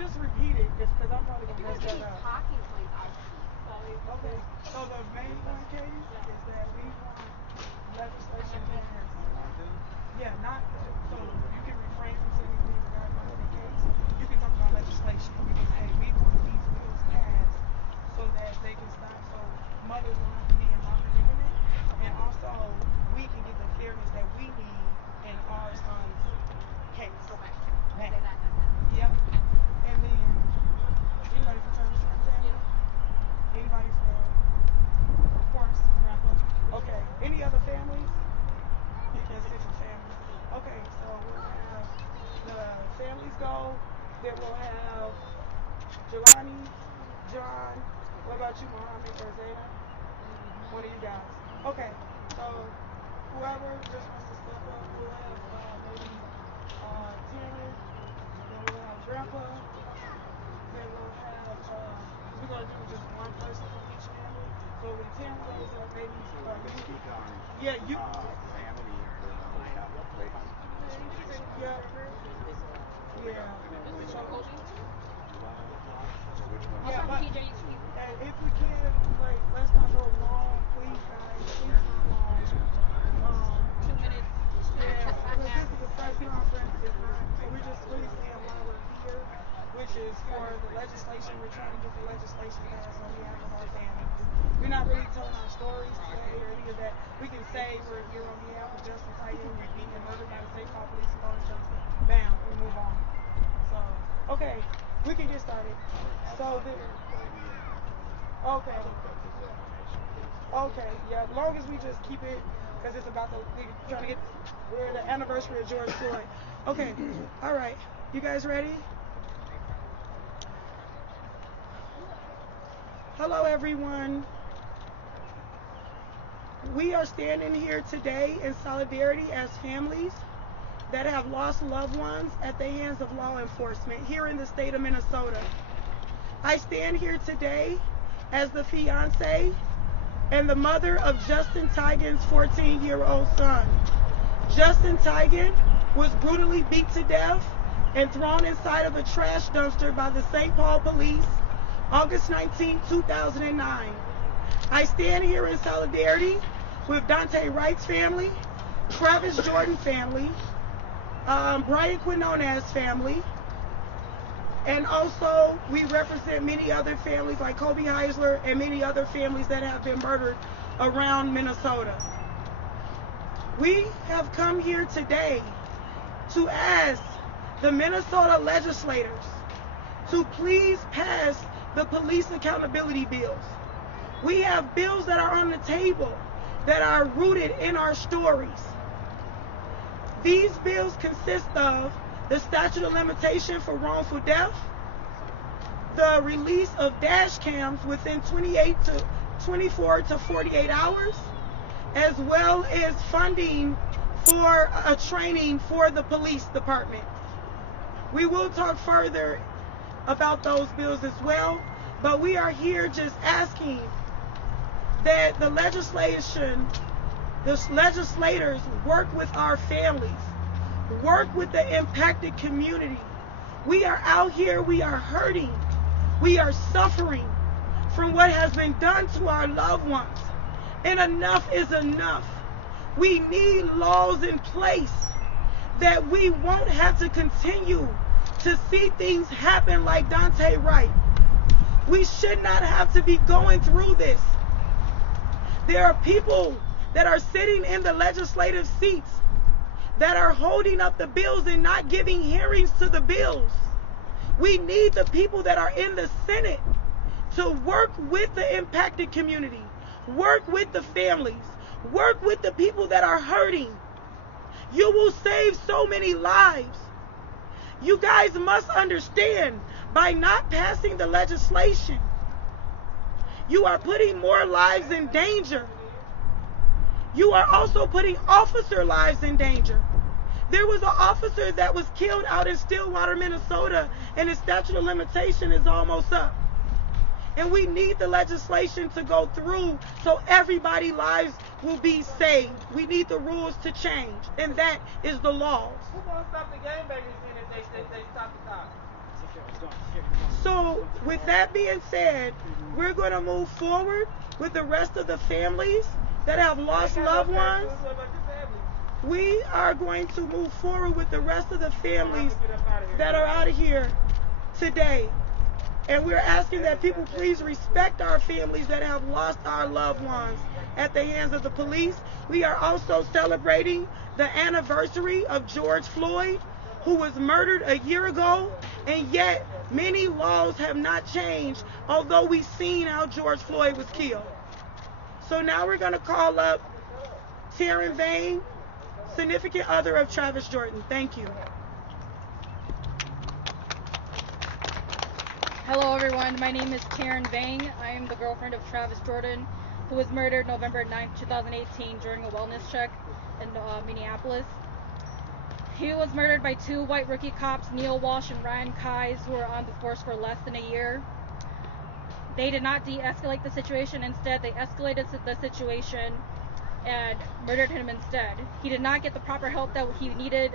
just repeat it, because I'm probably gonna mess that He's up. talking like I see. Okay. So the main point, case is that we want legislation passed. Yeah, not so you can refrain from saying anything regarding the case. You can talk about legislation. You can say we want these bills passed so that they can stop, so mothers don't have to be in my predicament, and also we can get the fairness that we need in our son's case. Okay. Now. Say that. Yep. And then anybody from Turner Street family? Anybody from, of course, Grandpa? Okay. Any other families? There's different families. Okay, so we'll have the families go. Then we'll have Jelani, John. What about you, Mohammed or Zayna? One of you guys. Okay, so whoever just wants to step up, we'll have maybe Tanner. Then we'll have Grandpa. Then we'll have, we're going to do just one person from each family. So when Tanner goes up, maybe you. Yeah, you. Family or Yeah. Yeah. So, yeah, but if we can, like, let's not go long, please, guys. Please not long. 2 minutes. Yeah, because this is a press conference. It's not, so we're just really saying why we're here, which is for the legislation. We're trying to get the legislation passed on behalf of our families. We're not really telling our stories today or any of that. We can say we're here on behalf of Justin Titan, who's being murdered by the St. Paul Police Department. Bam, we move on. So, okay, we can get started. So, okay. Okay, yeah, as long as we just keep it, because it's about we're trying to get, we're the anniversary of George Floyd. Okay, all right, you guys ready? Hello, everyone. We are standing here today in solidarity as families that have lost loved ones at the hands of law enforcement here in the state of Minnesota. I stand here today as the fiance and the mother of Justin Tigan's 14-year-old son. Justin Tigan was brutally beat to death and thrown inside of a trash dumpster by the St. Paul Police August 19, 2009. I stand here in solidarity with Dante Wright's family, Travis Jordan family, Brian Quinones family, and also we represent many other families like Kobe Heisler and many other families that have been murdered around Minnesota. We have come here today to ask the Minnesota legislators to please pass the police accountability bills. We have bills that are on the table that are rooted in our stories. These bills consist of the statute of limitation for wrongful death, the release of dash cams within 24 to 48 hours, as well as funding for a training for the police department. We will talk further about those bills as well, but we are here just asking that the legislators work with our families, work with the impacted community. We are out here, we are hurting, we are suffering from what has been done to our loved ones, and enough is enough. We need laws in place that we won't have to continue to see things happen like Dante Wright. We should not have to be going through this. There are people that are sitting in the legislative seats that are holding up the bills and not giving hearings to the bills. We need the people that are in the Senate to work with the impacted community, work with the families, work with the people that are hurting. You will save so many lives. You guys must understand, by not passing the legislation, you are putting more lives in danger. You are also putting officer lives in danger. There was an officer that was killed out in Stillwater, Minnesota, and his statute of limitation is almost up. And we need the legislation to go through so everybody's lives will be saved. We need the rules to change, and that is the laws. Who gonna stop the gangbangers then if they stop the cops? With that being said, we're going to move forward with the rest of the families that have lost loved ones. We are going to move forward with the rest of the families that are out of here today. And we're asking that people please respect our families that have lost our loved ones at the hands of the police. We are also celebrating the anniversary of George Floyd, who was murdered a year ago, and yet many laws have not changed, although we've seen how George Floyd was killed. So now we're going to call up Taryn Vane, significant other of Travis Jordan. Thank you. Hello everyone, my name is Taryn Vane. I am the girlfriend of Travis Jordan, who was murdered November 9th, 2018 during a wellness check in Minneapolis. He was murdered by two white rookie cops, Neil Walsh and Ryan Keyes, who were on the force for less than a year. They did not de-escalate the situation. Instead, they escalated the situation and murdered him instead. He did not get the proper help that he needed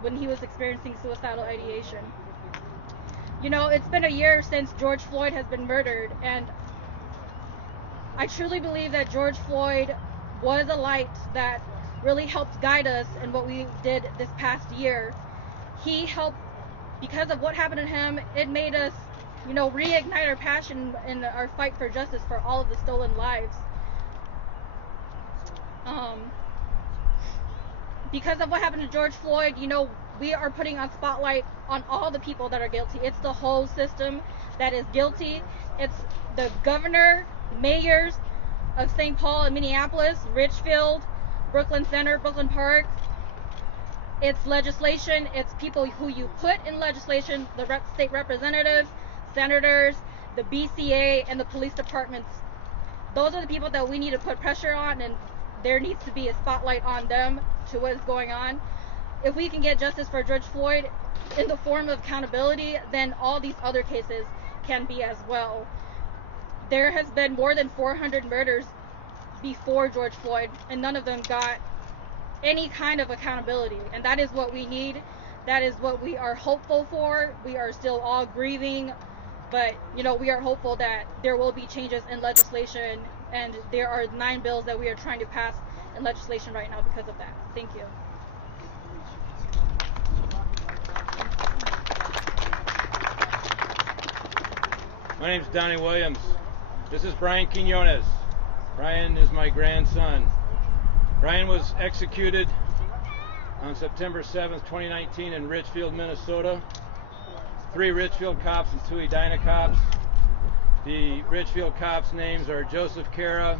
when he was experiencing suicidal ideation. You know, it's been a year since George Floyd has been murdered, and I truly believe that George Floyd was a light that really helped guide us in what we did this past year. He helped, because of what happened to him, it made us, you know, reignite our passion in our fight for justice for all of the stolen lives. Because of what happened to George Floyd, you know, we are putting on spotlight on all the people that are guilty. It's the whole system that is guilty. It's the governor, mayors of St. Paul and Minneapolis, Richfield, Brooklyn Center, Brooklyn Park. It's legislation. It's people who you put in legislation, the state representatives, senators, the BCA, and the police departments. Those are the people that we need to put pressure on, and there needs to be a spotlight on them to what is going on. If we can get justice for George Floyd in the form of accountability, then all these other cases can be as well. There has been more than 400 murders before George Floyd, and none of them got any kind of accountability. And that is what we need. That is what we are hopeful for. We are still all grieving, but you know, we are hopeful that there will be changes in legislation, and there are 9 bills that we are trying to pass in legislation right now because of that. Thank you. My name's Donnie Williams. This is Brian Quinones. Brian is my grandson. Brian was executed on September 7th, 2019 in Richfield, Minnesota. 3 Richfield cops and 2 Edina cops. The Richfield cops' names are Joseph Carroll,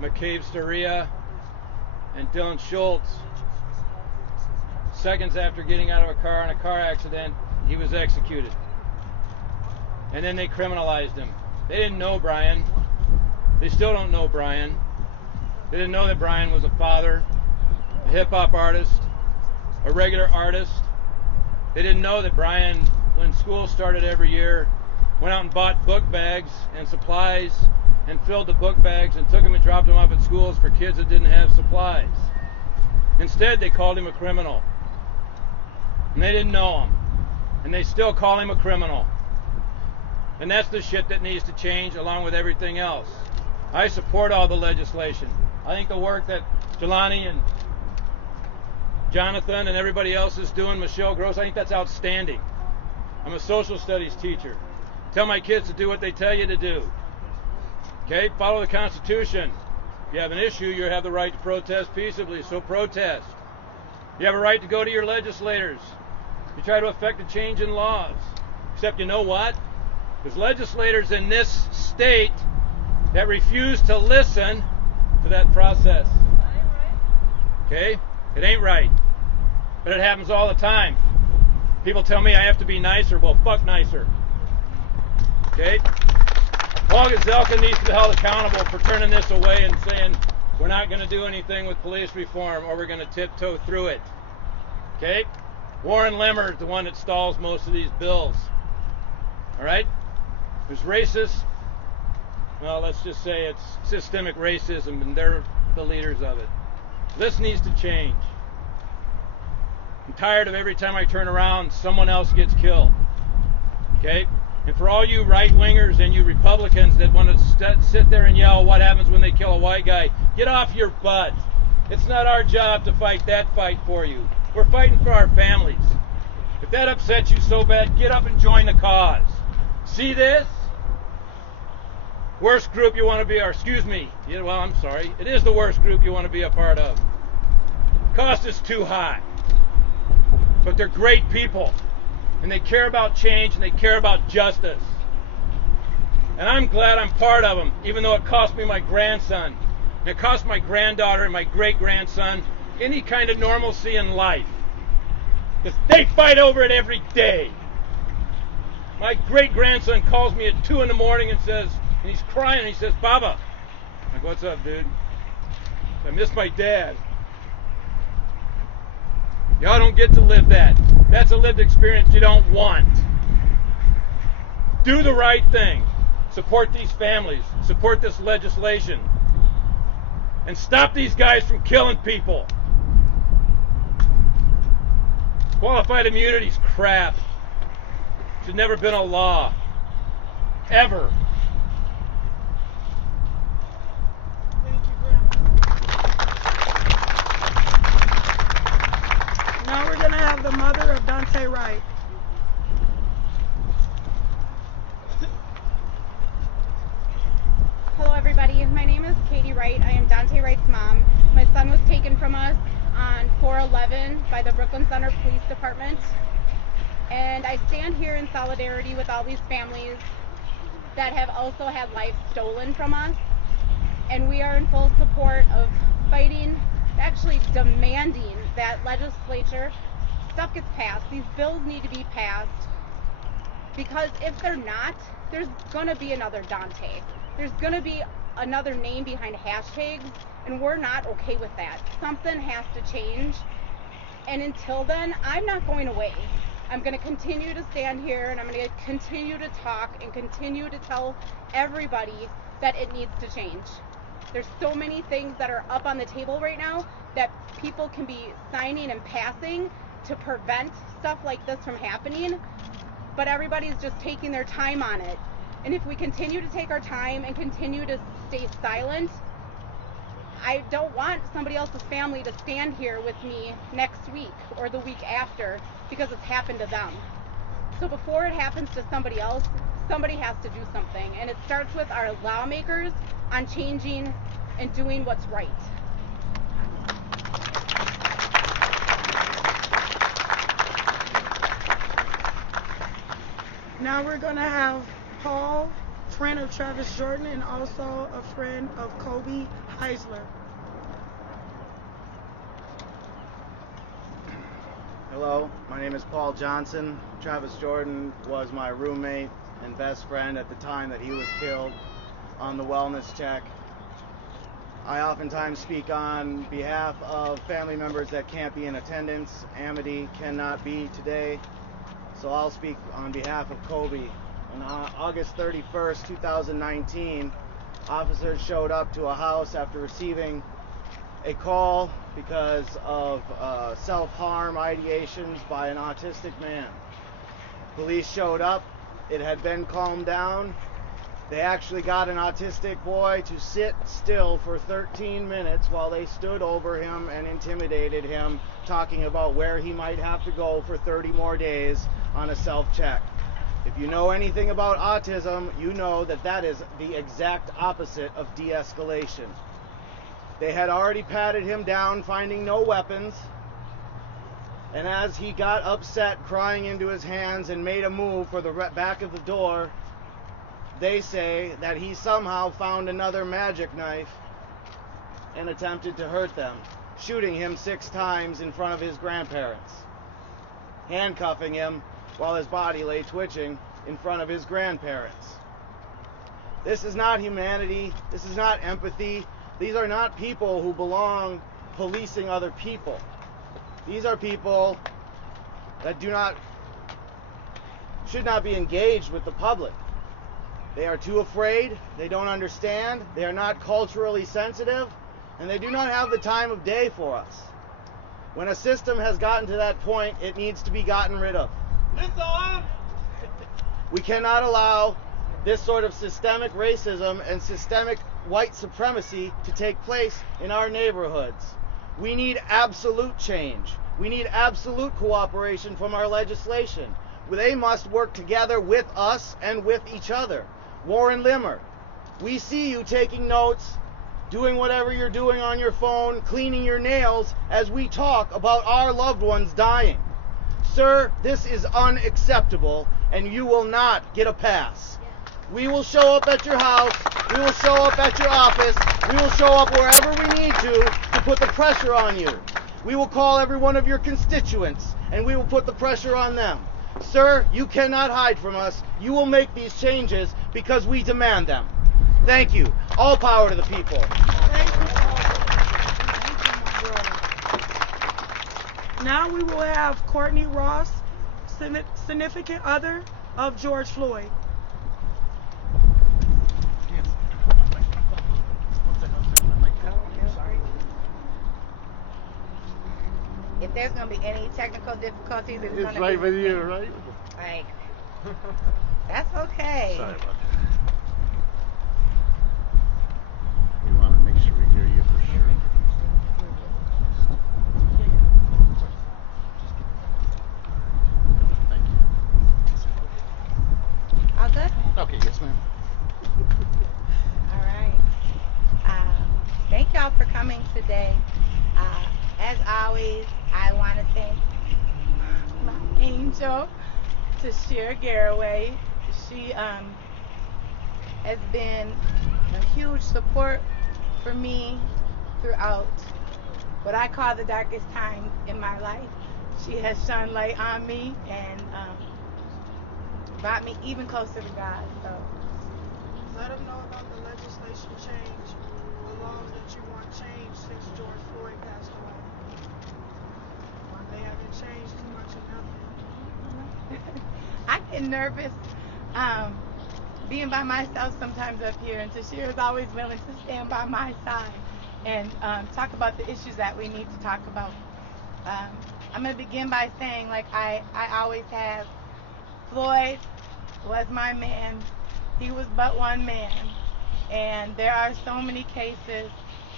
McCabe Staria, and Dylan Schultz. Seconds after getting out of a car in a car accident, he was executed. And then they criminalized him. They didn't know Brian. They still don't know Brian. They didn't know that Brian was a father, a hip-hop artist, a regular artist. They didn't know that Brian, when school started every year, went out and bought book bags and supplies and filled the book bags and took them and dropped them off at schools for kids that didn't have supplies. Instead, they called him a criminal. And they didn't know him. And they still call him a criminal. And that's the shit that needs to change, along with everything else. I support all the legislation. I think the work that Jelani and Jonathan and everybody else is doing, Michelle Gross, I think that's outstanding. I'm a social studies teacher. Tell my kids to do what they tell you to do. Okay, follow the Constitution. If you have an issue, you have the right to protest peaceably, so protest. You have a right to go to your legislators. You try to affect a change in laws. Except you know what? There's legislators in this state that refuse to listen to that process. Okay? It ain't right. But it happens all the time. People tell me I have to be nicer. Well, fuck nicer. Okay? Paul Gazelka needs to be held accountable for turning this away and saying we're not going to do anything with police reform, or we're going to tiptoe through it. Okay? Warren Lemmer is the one that stalls most of these bills. All right? There's racists. Well, let's just say it's systemic racism, and they're the leaders of it. This needs to change. I'm tired of every time I turn around, someone else gets killed. Okay? And for all you right-wingers and you Republicans that want to sit there and yell what happens when they kill a white guy, get off your butt. It's not our job to fight that fight for you. We're fighting for our families. If that upsets you so bad, get up and join the cause. See this? Worst group you want to be, or excuse me, well, I'm sorry. It is the worst group you want to be a part of. Cost is too high. But they're great people. And they care about change and they care about justice. And I'm glad I'm part of them, even though it cost me my grandson. And it cost my granddaughter and my great-grandson any kind of normalcy in life. Because they fight over it every day. My great-grandson calls me at 2 in the morning and says, and he's crying, and he says, Baba. I'm like, what's up, dude? I miss my dad. Y'all don't get to live that. That's a lived experience you don't want. Do the right thing. Support these families. Support this legislation. And stop these guys from killing people. Qualified immunity's crap. Should never been a law. Ever. Now we're going to have the mother of Dante Wright. Hello everybody, my name is Katie Wright. I am Dante Wright's mom. My son was taken from us on 4/11 by the Brooklyn Center Police Department. And I stand here in solidarity with all these families that have also had life stolen from us. And we are in full support of fighting, actually demanding that legislature stuff gets passed. These bills need to be passed because if they're not, there's gonna be another Dante. There's gonna be another name behind hashtags, and we're not okay with that. Something has to change. And until then, I'm not going away. I'm going to continue to stand here and I'm going to continue to talk and continue to tell everybody that it needs to change. There's so many things that are up on the table right now that people can be signing and passing to prevent stuff like this from happening, but everybody's just taking their time on it. And if we continue to take our time and continue to stay silent, I don't want somebody else's family to stand here with me next week or the week after because it's happened to them. So before it happens to somebody else, somebody has to do something. And it starts with our lawmakers on changing and doing what's right. Now we're going to have Paul, friend of Travis Jordan and also a friend of Kobe Heisler. Hello, my name is Paul Johnson. Travis Jordan was my roommate and best friend at the time that he was killed on the wellness check. I oftentimes speak on behalf of family members that can't be in attendance. Amity cannot be today, so I'll speak on behalf of Kobe. On August 31st, 2019, officers showed up to a house after receiving a call because of self-harm ideations by an autistic man. Police showed up. It had been calmed down. They actually got an autistic boy to sit still for 13 minutes while they stood over him and intimidated him, talking about where he might have to go for 30 more days on a self-check. If you know anything about autism, you know that that is the exact opposite of de-escalation. They had already patted him down, finding no weapons, and as he got upset, crying into his hands and made a move for the back of the door, they say that he somehow found another magic knife and attempted to hurt them, shooting him 6 times in front of his grandparents, handcuffing him while his body lay twitching in front of his grandparents. This is not humanity. This is not empathy. These are not people who belong policing other people. These are people that should not be engaged with the public. They are too afraid, they don't understand, they are not culturally sensitive, and they do not have the time of day for us. When a system has gotten to that point, it needs to be gotten rid of. We cannot allow this sort of systemic racism and systemic white supremacy to take place in our neighborhoods. We need absolute change. We need absolute cooperation from our legislation. They must work together with us and with each other. Warren Limmer, we see you taking notes, doing whatever you're doing on your phone, cleaning your nails as we talk about our loved ones dying. Sir, this is unacceptable, and you will not get a pass. We will show up at your house, we will show up at your office, we will show up wherever we need to put the pressure on you. We will call every one of your constituents, and we will put the pressure on them. Sir, you cannot hide from us. You will make these changes because we demand them. Thank you. All power to the people. Thank you. Now we will have Courtney Ross, significant other of George Floyd. If there's going to be any technical difficulties, it's going to right be with you, right? Like, that's okay. Sorry about that. We want to make sure we hear you for sure. Thank you. All good? Okay, yes, ma'am. All right. Thank y'all for coming today. As always, I want to thank my angel, Tashira Garraway. She has been a huge support for me throughout what I call the darkest time in my life. She has shone light on me and brought me even closer to God. So Let them know about the legislation change, the laws that you want changed since George Floyd passed away. They haven't changed too much or nothing. I get nervous being by myself sometimes up here, and Tashira is always willing to stand by my side and talk about the issues that we need to talk about. I'm going to begin by saying, like I always have, Floyd was my man. He was but one man. And there are so many cases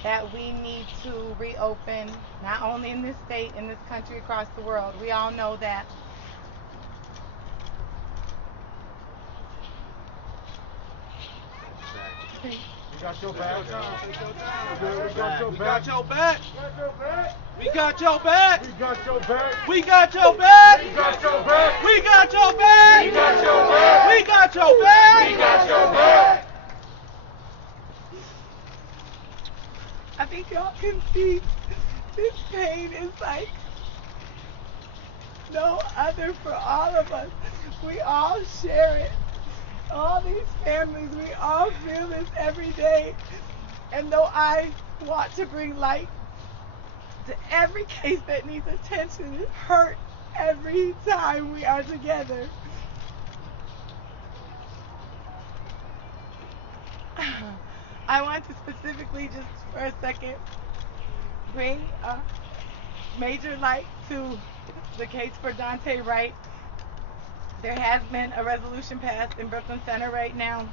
that we need to reopen, not only in this state, in this country, across the world. We all know that. We got your back. We got your back. We got your back. We got your back. We got your back. We got your back. We got your back. We got your back. We got your back. We got your back. I think y'all can see this pain is like no other for all of us. We all share it. All these families, we all feel this every day. And though I want to bring light to every case that needs attention, it hurts every time we are together. I want to specifically, just for a second, bring major light to the case for Dante Wright. There has been a resolution passed in Brooklyn Center right now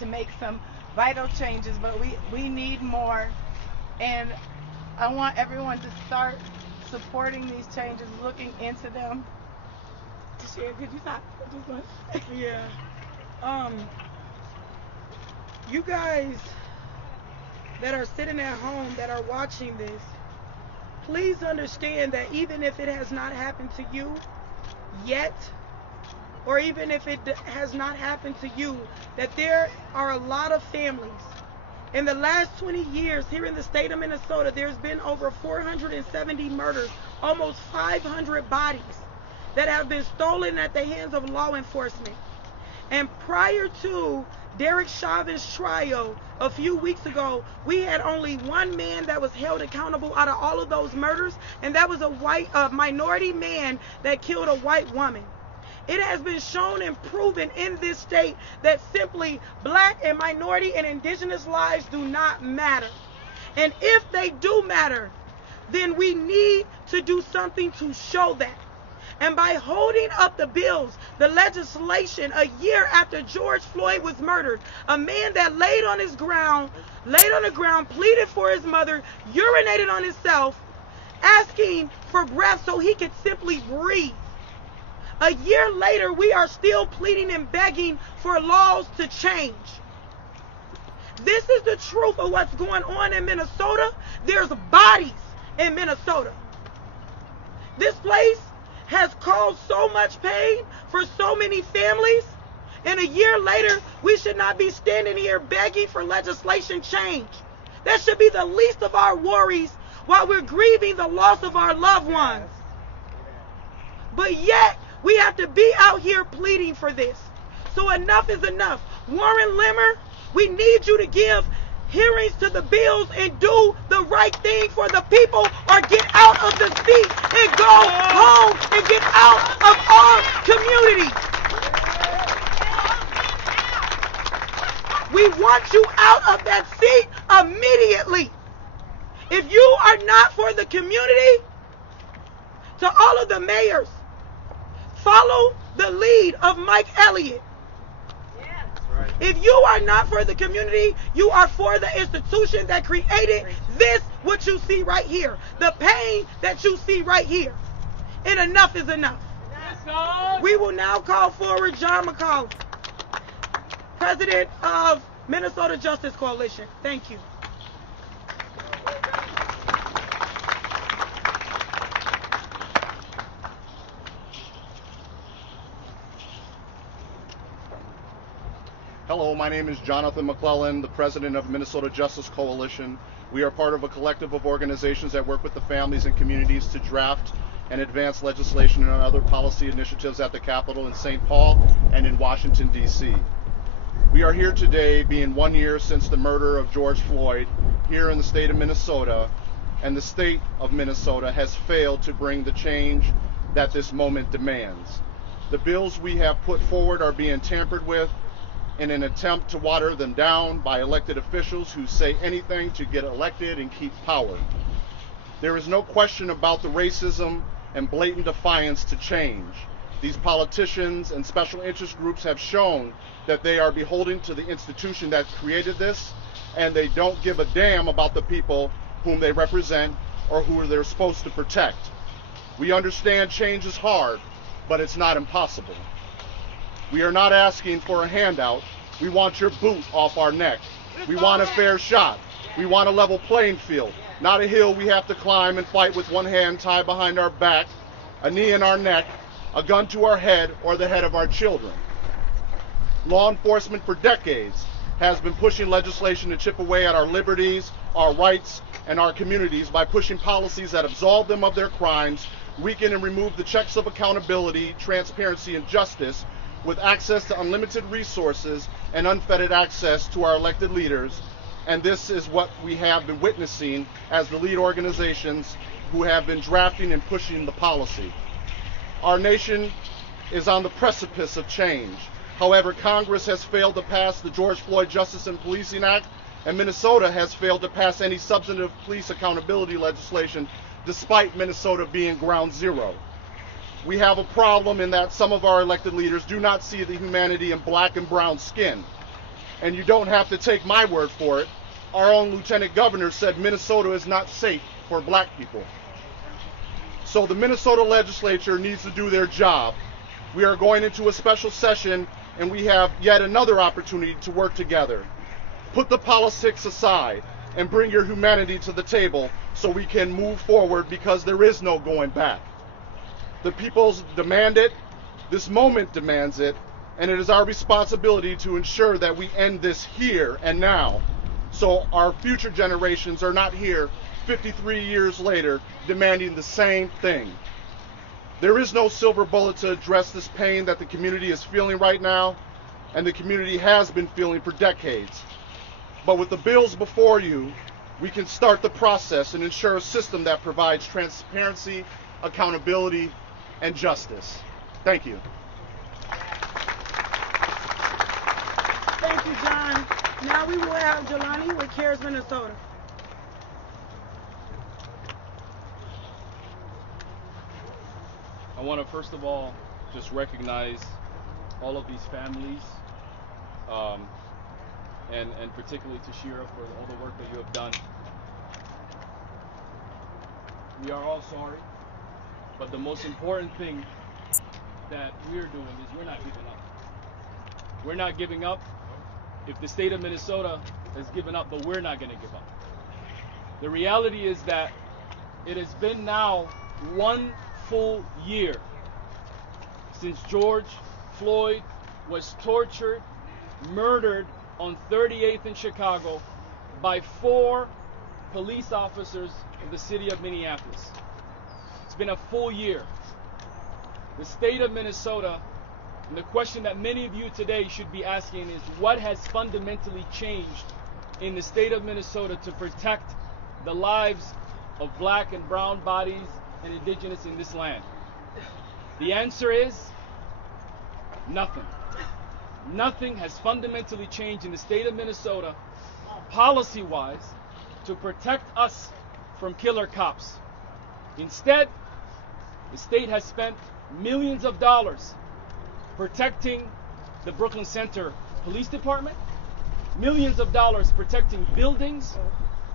to make some vital changes, but we need more. And I want everyone to start supporting these changes, looking into them. Share, could you talk for just one? Yeah. You guys that are sitting at home, that are watching this, please understand that even if it has not happened to you yet, or even if it has not happened to you, that there are a lot of families. In the last 20 years here in the state of Minnesota, there's been over 470 murders, almost 500 bodies that have been stolen at the hands of law enforcement. And prior to Derek Chauvin's trial a few weeks ago, we had only one man that was held accountable out of all of those murders, and that was a minority man that killed a white woman. It has been shown and proven in this state that simply black and minority and indigenous lives do not matter. And if they do matter, then we need to do something to show that. And by holding up the bills, the legislation, a year after George Floyd was murdered, a man that laid on the ground, pleaded for his mother, urinated on himself, asking for breath so he could simply breathe. A year later, we are still pleading and begging for laws to change. This is the truth of what's going on in Minnesota. There's bodies in Minnesota. This place has caused so much pain for so many families. And a year later, we should not be standing here begging for legislation change. That should be the least of our worries while we're grieving the loss of our loved ones. But yet, we have to be out here pleading for this. So enough is enough. Warren Limmer, we need you to give hearings to the bills and do the right thing for the people, or get out of the seat and go home and get out of our community. We want you out of that seat immediately. If you are not for the community, to all of the mayors, follow the lead of Mike Elliott. If you are not for the community, you are for the institution that created this, what you see right here. The pain that you see right here. And enough is enough. We will now call forward John McCauley, President of Minnesota Justice Coalition. Thank you. Hello, my name is Jonathan McClellan, the president of Minnesota Justice Coalition. We are part of a collective of organizations that work with the families and communities to draft and advance legislation and other policy initiatives at the Capitol in St. Paul and in Washington, D.C. We are here today being 1 year since the murder of George Floyd here in the state of Minnesota, and the state of Minnesota has failed to bring the change that this moment demands. The bills we have put forward are being tampered with in an attempt to water them down by elected officials who say anything to get elected and keep power. There is no question about the racism and blatant defiance to change. These politicians and special interest groups have shown that they are beholden to the institution that created this, and they don't give a damn about the people whom they represent or who they're supposed to protect. We understand change is hard, but it's not impossible. We are not asking for a handout. We want your boot off our neck. We want a fair shot. We want a level playing field, not a hill we have to climb and fight with one hand tied behind our back, a knee in our neck, a gun to our head, or the head of our children. Law enforcement for decades has been pushing legislation to chip away at our liberties, our rights, and our communities by pushing policies that absolve them of their crimes, weaken and remove the checks of accountability, transparency, and justice, with access to unlimited resources and unfettered access to our elected leaders. And this is what we have been witnessing as the lead organizations who have been drafting and pushing the policy. Our nation is on the precipice of change. However, Congress has failed to pass the George Floyd Justice and Policing Act, and Minnesota has failed to pass any substantive police accountability legislation, despite Minnesota being ground zero. We have a problem in that some of our elected leaders do not see the humanity in black and brown skin. And you don't have to take my word for it. Our own Lieutenant Governor said Minnesota is not safe for black people. So the Minnesota legislature needs to do their job. We are going into a special session, and we have yet another opportunity to work together. Put the politics aside and bring your humanity to the table so we can move forward, because there is no going back. The people demand it, this moment demands it, and it is our responsibility to ensure that we end this here and now, so our future generations are not here 53 years later demanding the same thing. There is no silver bullet to address this pain that the community is feeling right now, and the community has been feeling for decades. But with the bills before you, we can start the process and ensure a system that provides transparency, accountability, and justice. Thank you. Thank you, John. Now we will have Jelani with CARES Minnesota. I want to first of all just recognize all of these families, and particularly to Shira for all the work that you have done. We are all sorry, but the most important thing that we're doing is we're not giving up. We're not giving up. If the state of Minnesota has given up, but we're not going to give up. The reality is that it has been now 1 full year since George Floyd was tortured, murdered on 38th in Chicago by 4 police officers in the city of Minneapolis. It's been a full year. The state of Minnesota, and the question that many of you today should be asking is, what has fundamentally changed in the state of Minnesota to protect the lives of black and brown bodies and indigenous in this land? The answer is nothing. Nothing has fundamentally changed in the state of Minnesota, policy-wise, to protect us from killer cops. Instead, the state has spent millions of dollars protecting the Brooklyn Center Police Department, millions of dollars protecting buildings,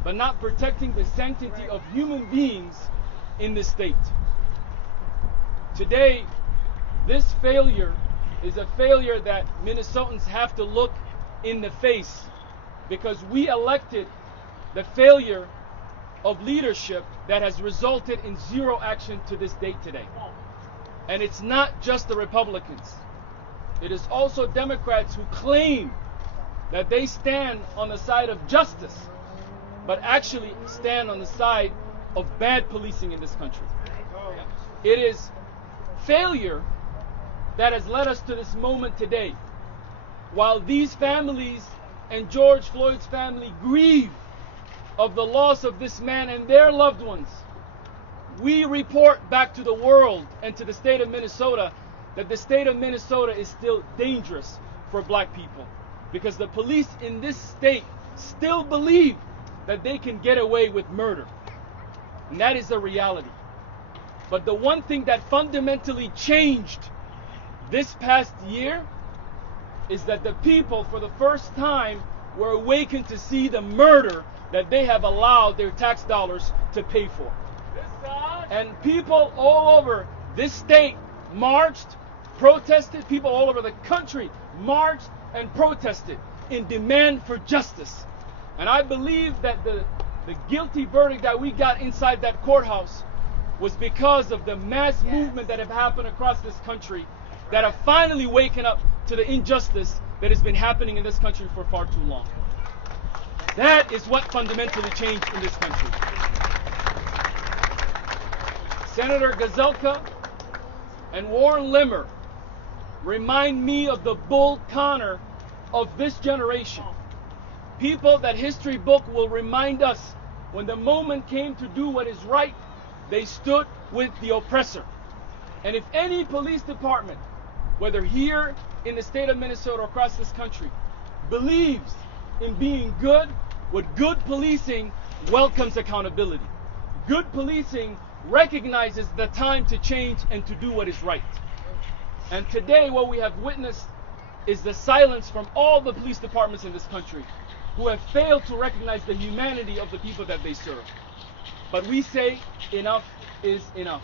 but not protecting the sanctity of human beings in this state. Today, this failure is a failure that Minnesotans have to look in the face, because we elected the failure of leadership that has resulted in zero action to this date today. And it's not just the Republicans. It is also Democrats who claim that they stand on the side of justice, but actually stand on the side of bad policing in this country. It is failure that has led us to this moment today. While these families and George Floyd's family grieve of the loss of this man and their loved ones, we report back to the world and to the state of Minnesota that the state of Minnesota is still dangerous for black people, because the police in this state still believe that they can get away with murder. And that is a reality. But the one thing that fundamentally changed this past year is that the people, for the first time, were awakened to see the murder that they have allowed their tax dollars to pay for. And people all over this state marched, protested. People all over the country marched and protested in demand for justice. And I believe that the guilty verdict that we got inside that courthouse was because of the mass movement that have happened across this country, that have finally waken up to the injustice that has been happening in this country for far too long. That is what fundamentally changed in this country. Senator Gazelka and Warren Limmer remind me of the Bull Connor of this generation. People that history book will remind us, when the moment came to do what is right, they stood with the oppressor. And if any police department, whether here in the state of Minnesota or across this country, believes in being good, with good policing welcomes accountability. Good policing recognizes the time to change and to do what is right. And today what we have witnessed is the silence from all the police departments in this country, who have failed to recognize the humanity of the people that they serve. But we say enough is enough.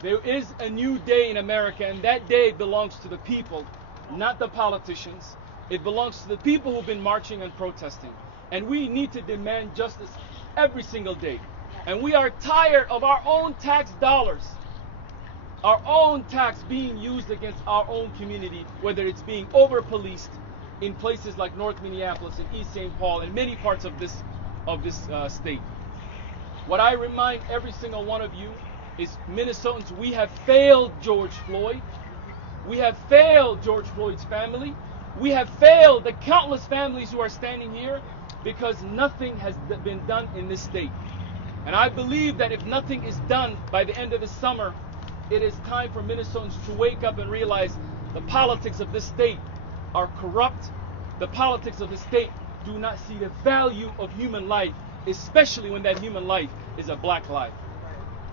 There is a new day in America, and that day belongs to the people, not the politicians. It belongs to the people who've been marching and protesting. And we need to demand justice every single day. And we are tired of our own tax dollars, our own tax being used against our own community, whether it's being over-policed in places like North Minneapolis and East St. Paul and many parts of this state. What I remind every single one of you is, Minnesotans, we have failed George Floyd. We have failed George Floyd's family. We have failed the countless families who are standing here, because nothing has been done in this state. And I believe that if nothing is done by the end of the summer, it is time for Minnesotans to wake up and realize the politics of this state are corrupt. The politics of the state do not see the value of human life, especially when that human life is a black life.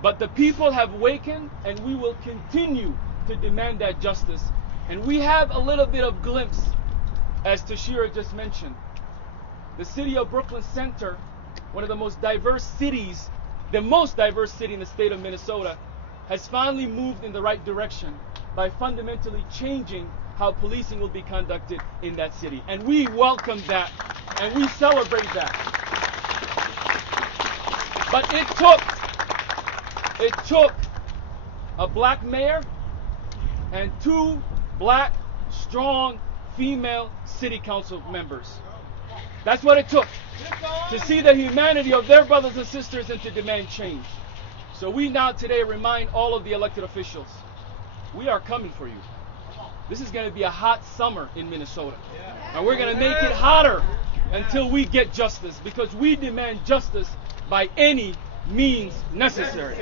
But the people have awakened, and we will continue to demand that justice. And we have a little bit of glimpse, as Tashira just mentioned. The city of Brooklyn Center, one of the most diverse cities, the most diverse city in the state of Minnesota, has finally moved in the right direction by fundamentally changing how policing will be conducted in that city. And we welcome that, and we celebrate that. But it took a black mayor and 2 black, strong, female city council members. That's what it took to see the humanity of their brothers and sisters and to demand change. So we now today remind all of the elected officials, we are coming for you. This is going to be a hot summer in Minnesota. And we're going to make it hotter until we get justice, because we demand justice by any means necessary.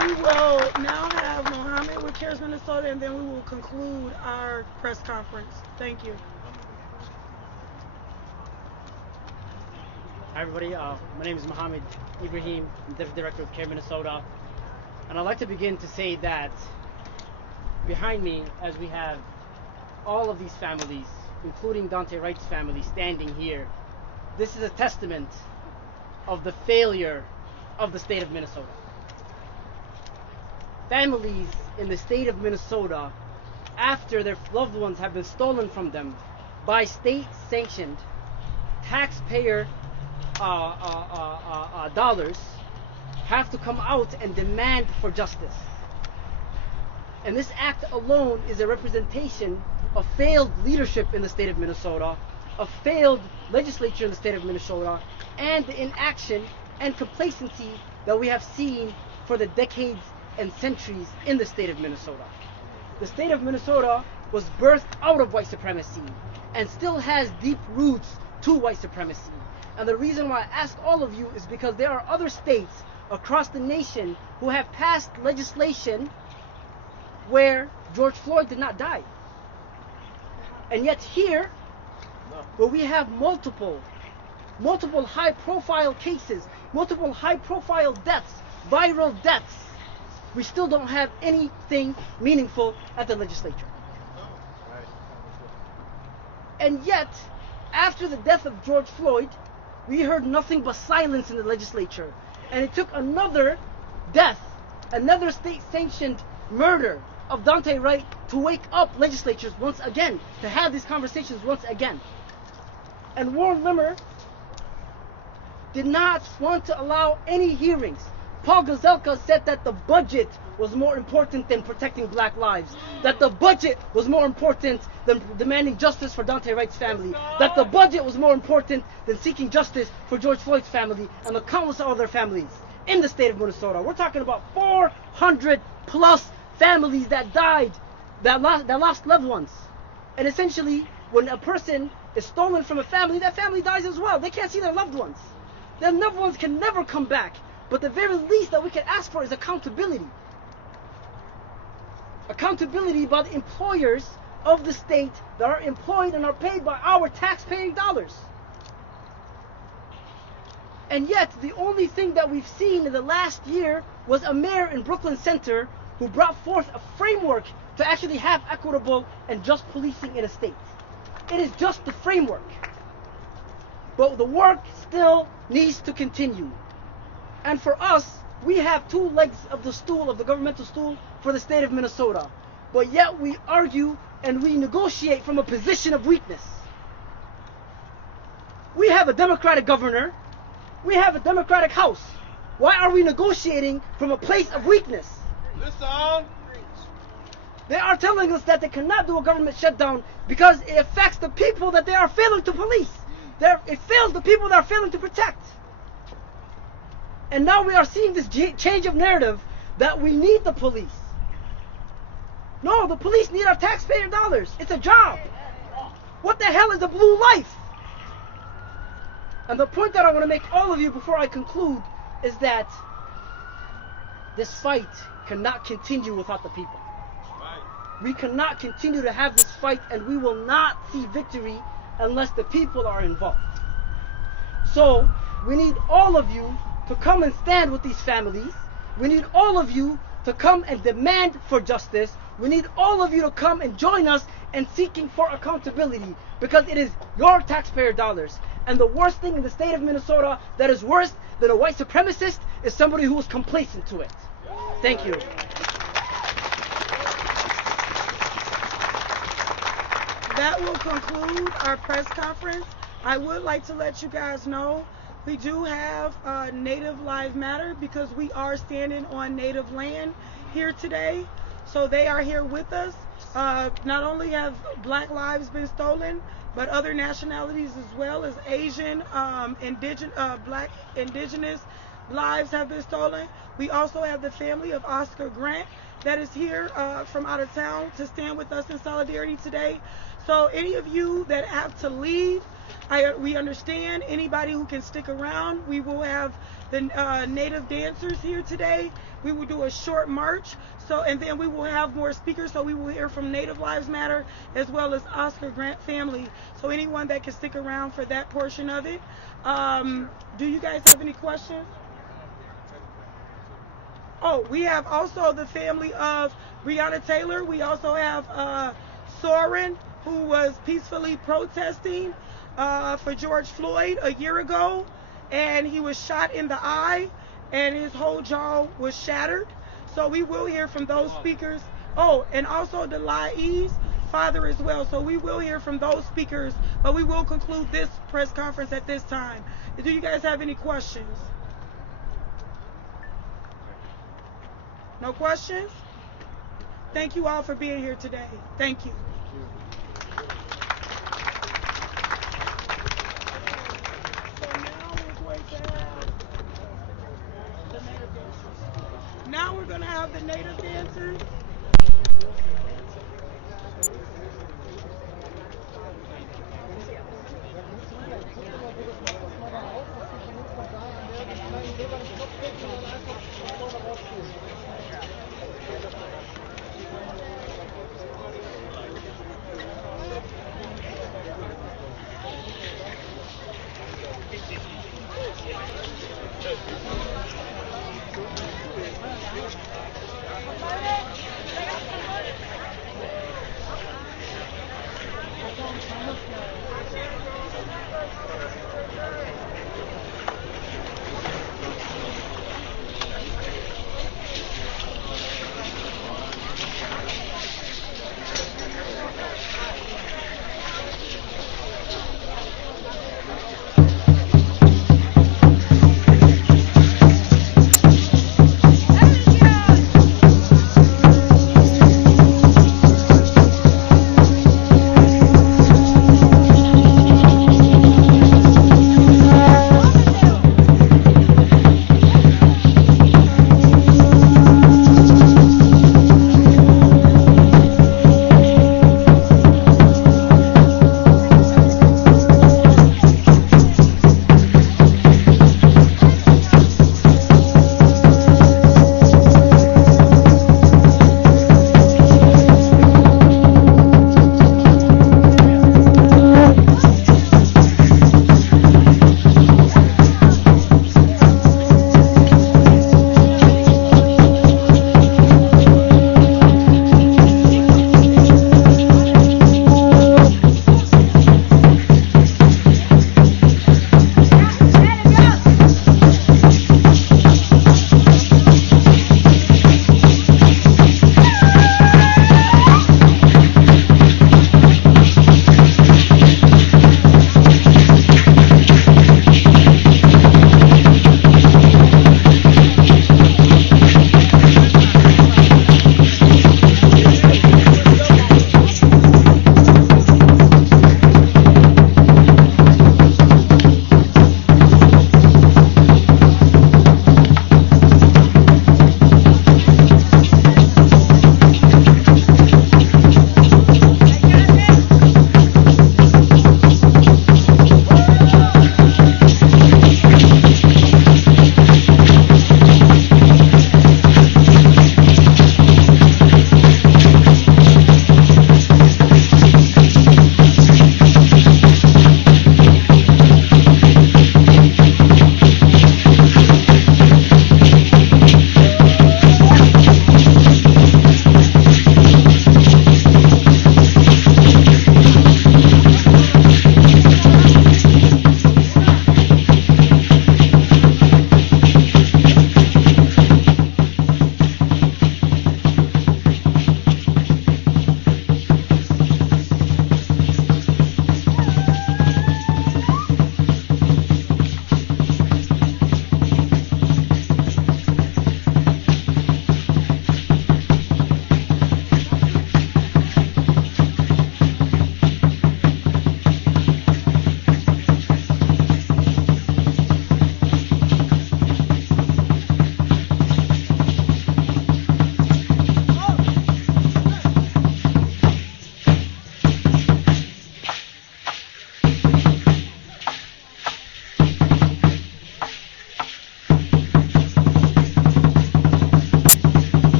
We will now have Mohammed with Cares Minnesota, and then we will conclude our press conference. Thank you. Hi everybody, my name is Mohammed Ibrahim, I'm Deputy Director of Care Minnesota, and I'd like to begin to say that behind me, as we have all of these families, including Dante Wright's family, standing here, this is a testament of the failure of the state of Minnesota. Families in the state of Minnesota, after their loved ones have been stolen from them by state-sanctioned, taxpayer dollars, have to come out and demand for justice. And this act alone is a representation of failed leadership in the state of Minnesota, a failed legislature in the state of Minnesota, and the inaction and complacency that we have seen for the decades and centuries in the state of Minnesota. The state of Minnesota was birthed out of white supremacy and still has deep roots to white supremacy. And the reason why I ask all of you is because there are other states across the nation who have passed legislation where George Floyd did not die. And yet here, where we have multiple high-profile cases, multiple high-profile deaths, viral deaths, we still don't have anything meaningful at the legislature. And yet, after the death of George Floyd, we heard nothing but silence in the legislature. And it took another death, another state-sanctioned murder of Dante Wright to wake up legislatures once again, to have these conversations once again. And Warren Limmer did not want to allow any hearings. Paul Gazelka said that the budget was more important than protecting black lives, that the budget was more important than demanding justice for Dante Wright's family, that the budget was more important than seeking justice for George Floyd's family and the countless other families in the state of Minnesota. We're talking about 400 plus families that died, that lost loved ones. And essentially, when a person is stolen from a family, that family dies as well. They can't see their loved ones. Their loved ones can never come back. But the very least that we can ask for is accountability. Accountability by the employers of the state that are employed and are paid by our taxpaying dollars. And yet, the only thing that we've seen in the last year was a mayor in Brooklyn Center who brought forth a framework to actually have equitable and just policing in a state. It is just the framework. But the work still needs to continue. And for us, we have 2 legs of the stool, of the governmental stool, for the state of Minnesota. But yet we argue and we negotiate from a position of weakness. We have a Democratic governor. We have a Democratic House. Why are we negotiating from a place of weakness? Listen. They are telling us that they cannot do a government shutdown because it affects the people that they are failing to police. It fails the people that are failing to protect. And now we are seeing this change of narrative that we need the police. No, the police need our taxpayer dollars. It's a job. What the hell is a blue life? And the point that I want to make all of you before I conclude is that this fight cannot continue without the people. We cannot continue to have this fight, and we will not see victory unless the people are involved. So we need all of you to come and stand with these families. We need all of you to come and demand for justice. We need all of you to come and join us in seeking for accountability, because it is your taxpayer dollars. And the worst thing in the state of Minnesota that is worse than a white supremacist is somebody who is complacent to it. Thank you. That will conclude our press conference. I would like to let you guys know we do have Native Lives Matter, because we are standing on Native land here today. So they are here with us. Not only have Black lives been stolen, but other nationalities as well as Asian, Black, Indigenous lives have been stolen. We also have the family of Oscar Grant that is here from out of town to stand with us in solidarity today. So any of you that have to leave, we understand. Anybody who can stick around, we will have the Native dancers here today. We will do a short march, and then we will have more speakers. So we will hear from Native Lives Matter as well as Oscar Grant family. So anyone that can stick around for that portion of it. Do you guys have any questions? Oh, we have also the family of Breonna Taylor. We also have Soren, who was peacefully protesting for George Floyd a year ago, and he was shot in the eye, and his whole jaw was shattered. So we will hear from those speakers. Oh, and also the Lai's father as well. So we will hear from those speakers, but we will conclude this press conference at this time. Do you guys have any questions? No questions? Thank you all for being here today. Thank you. Now we're going to have the Native dancers.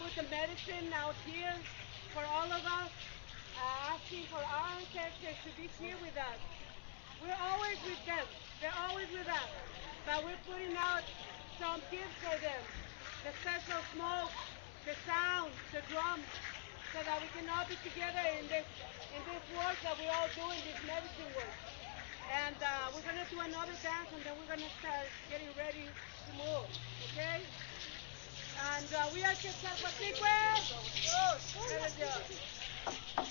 put the medicine out here for all of us, asking for our ancestors to be here with us. We're always with them. They're always with us. But we're putting out some gifts for them. The special smoke, the sound, the drums, so that we can all be together in this work that we're all doing, this medicine work. And we're going to do another dance, and then we're going to start getting ready to move, okay? And we are Quetzalcoatlus. Let it go.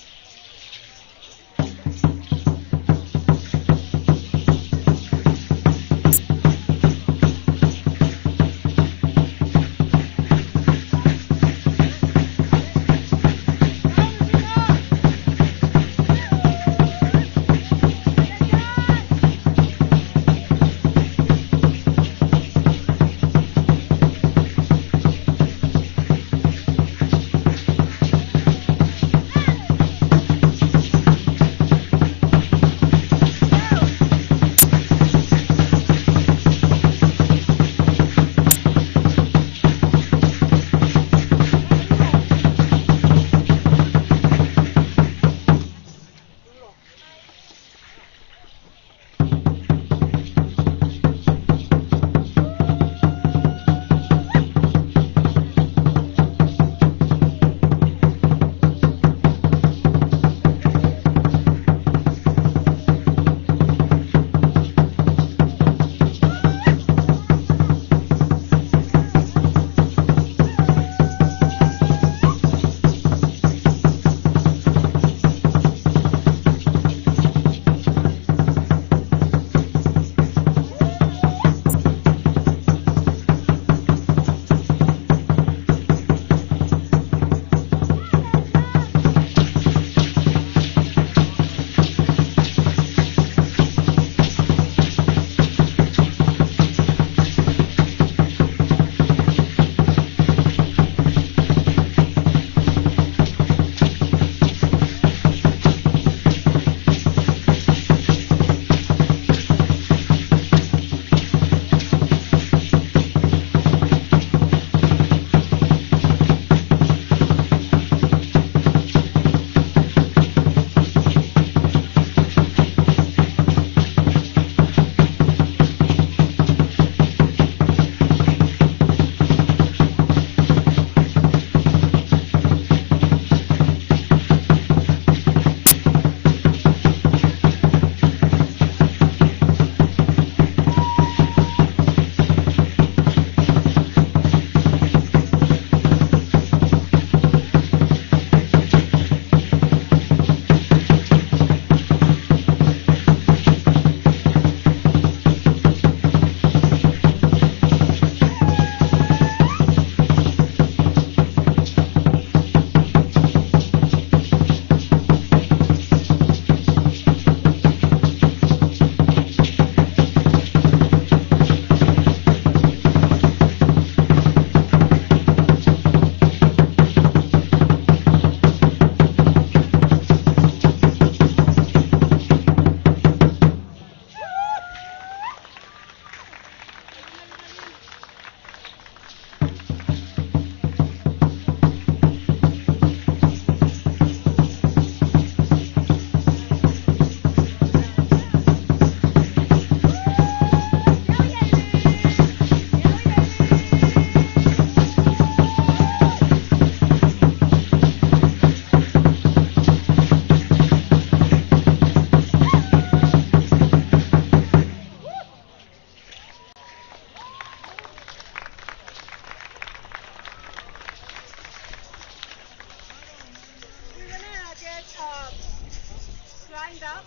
lined up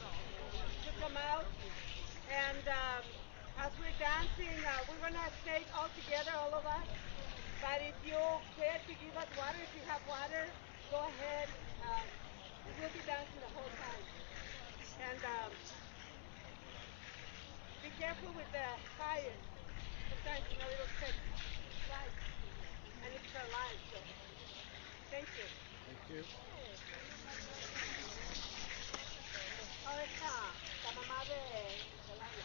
to come out. And as we're dancing, we're going to stay all together, all of us. But if you care to give us water, if you have water, go ahead. We'll be dancing the whole time. And be careful with the fire. Sometimes, it'll take life. And it's our life. So. Thank you. Thank you. Ahora está la mamá de Roland.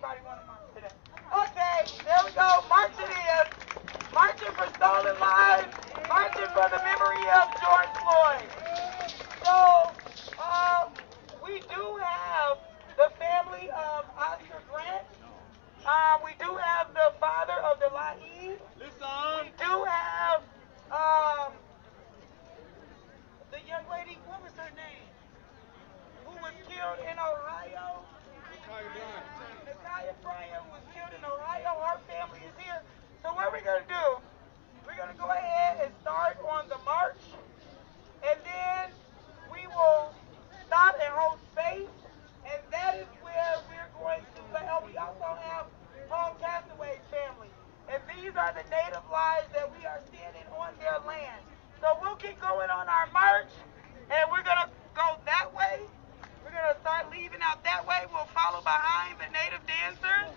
everybody want to march today? Okay, there we go. March it is. Marching for stolen lives. Marching for the memory of George Floyd. So, we do have the family of Oscar Grant. We do have the father of the Laid. We do have the young lady, what was her name? Who was killed in Ohio? Nakia Bryan was killed in Ohio. Her family is here. So what we're going to do, we're going to go ahead and start on the march. And then we will stop and hold space. And that is where we're going to, we also have Paul Castaway's family. And these are the native lives that we are standing on their land. So we'll get going on our march, and we're going to go that way. We're going to start leaving out that way. We'll follow behind the native dancers.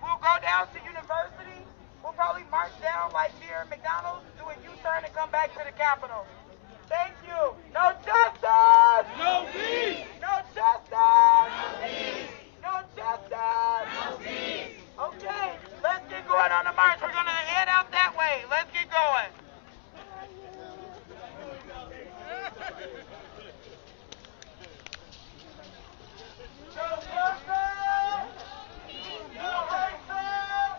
We'll go down to University. We'll probably march down like near McDonald's, do a U-turn, and come back to the Capitol. Thank you. No justice! No peace! No justice! No peace! No justice! No peace! Okay, let's get going on the march. We're going to head out that way. Let's get going. No justice! No racism!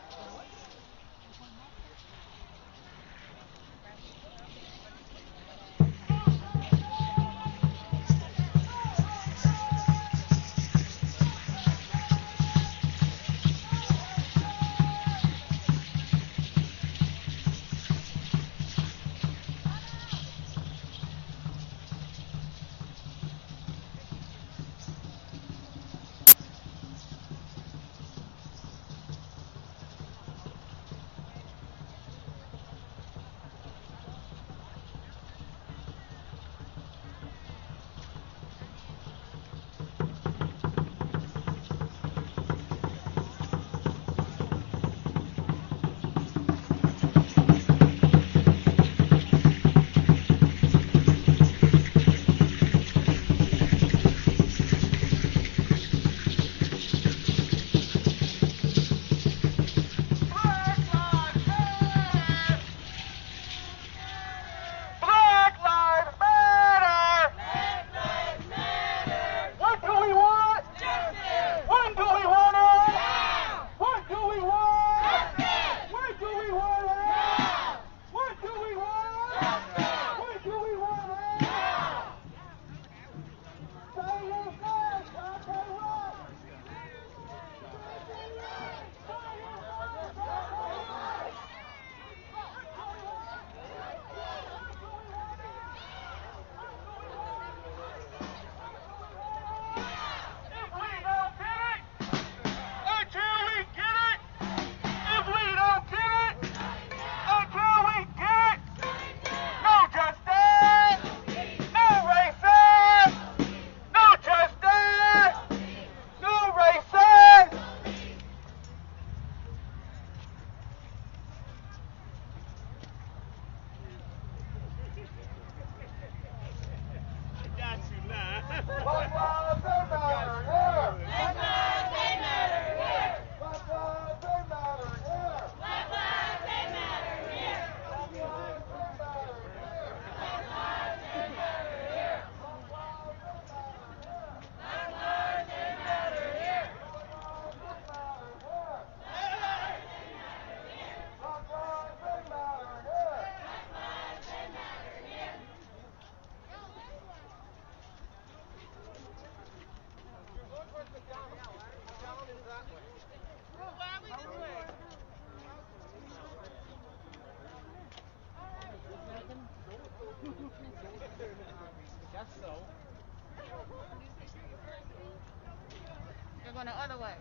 You're going the other way.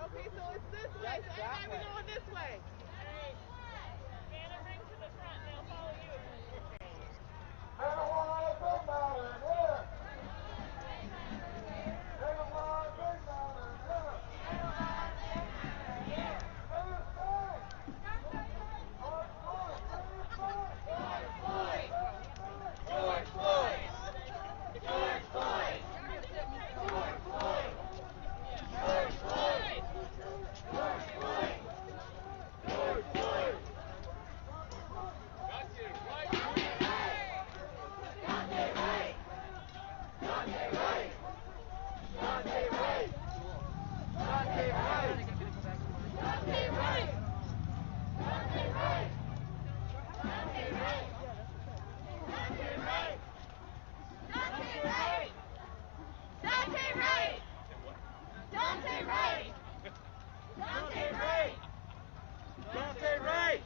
Okay, so it's this way. So everybody going this way. Anna, bring to the front. They'll follow you. Marijuana doesn't matter here. Ray! Dante Ray! Dante Ray!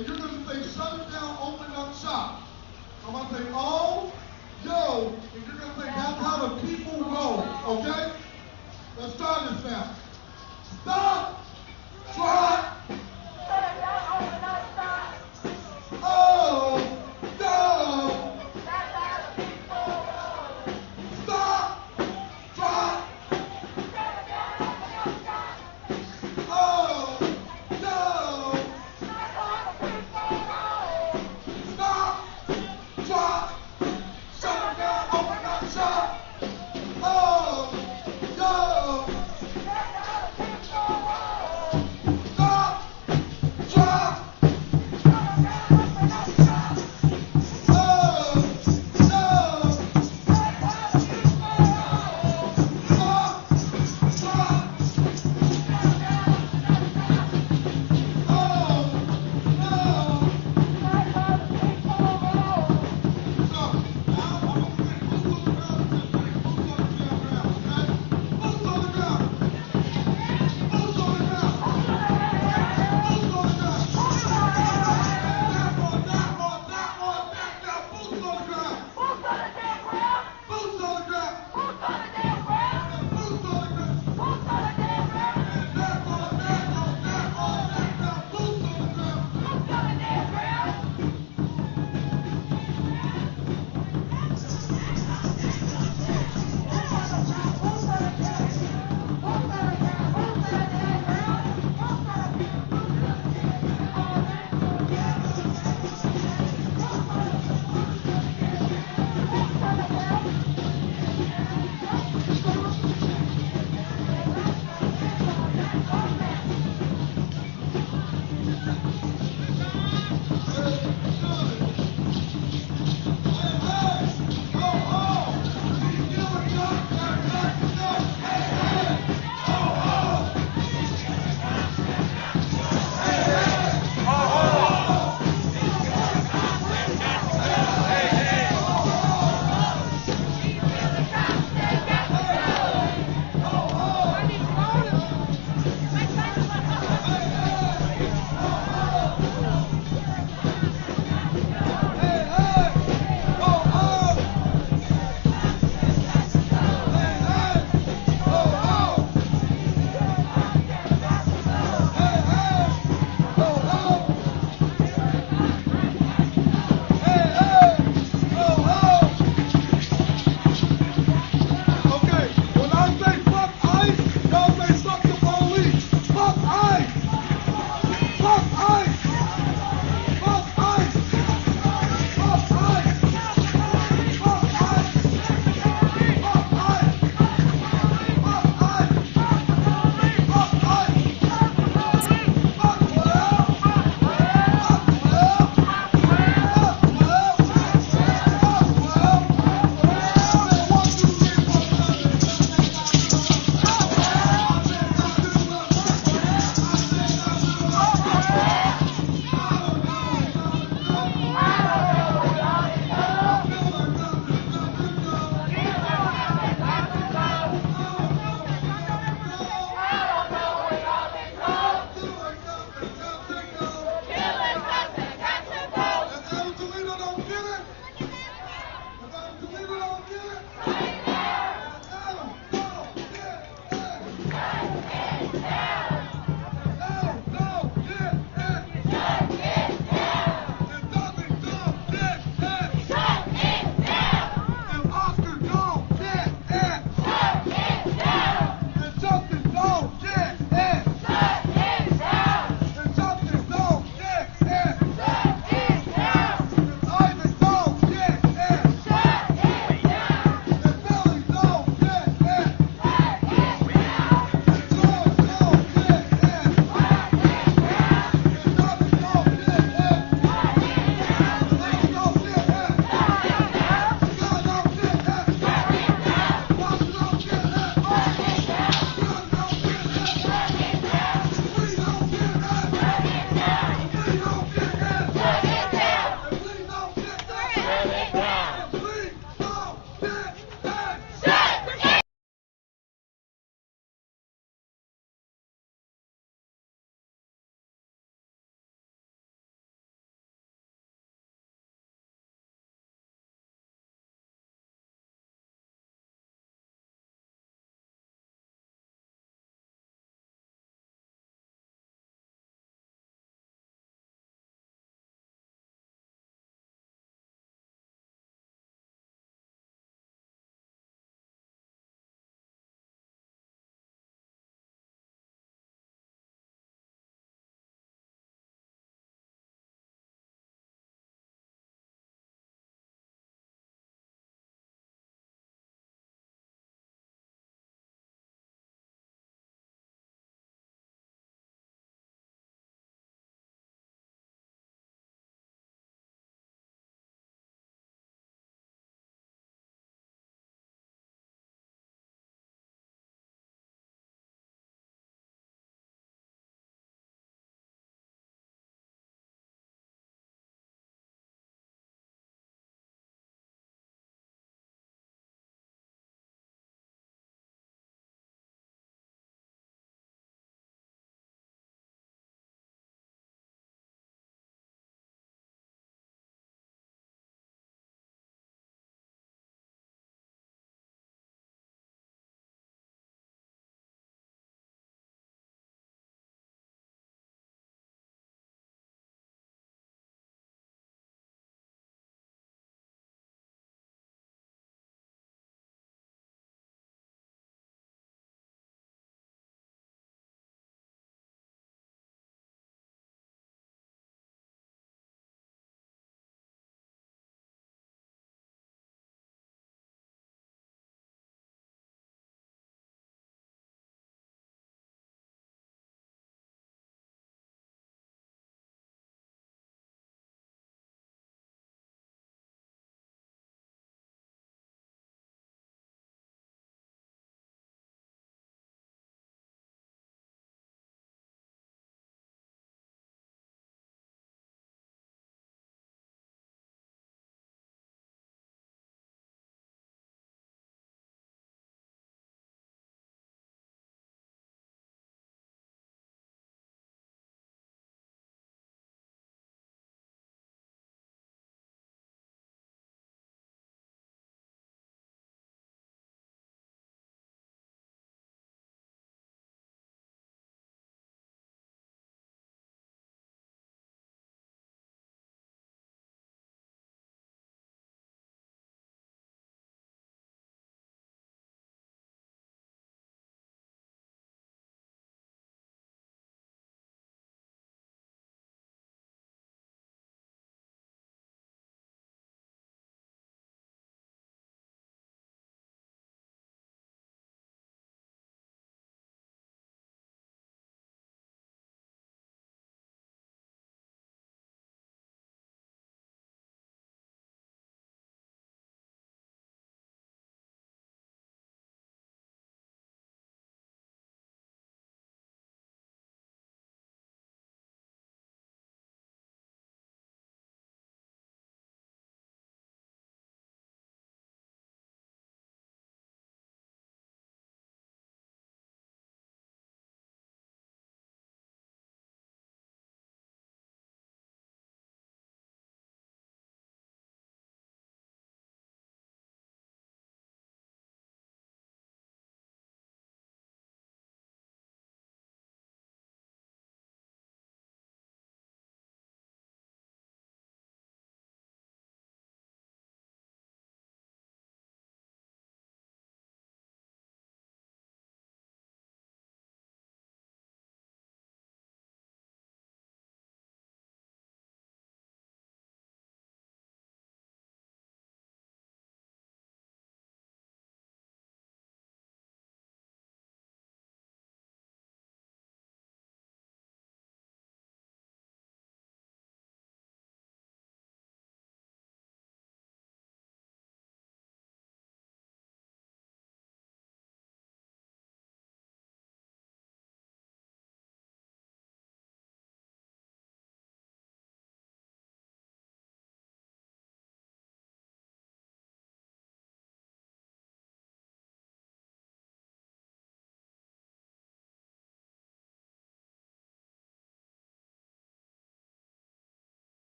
and you're going to say, shut it down, open up shop. I'm going to say, oh, yo, and you're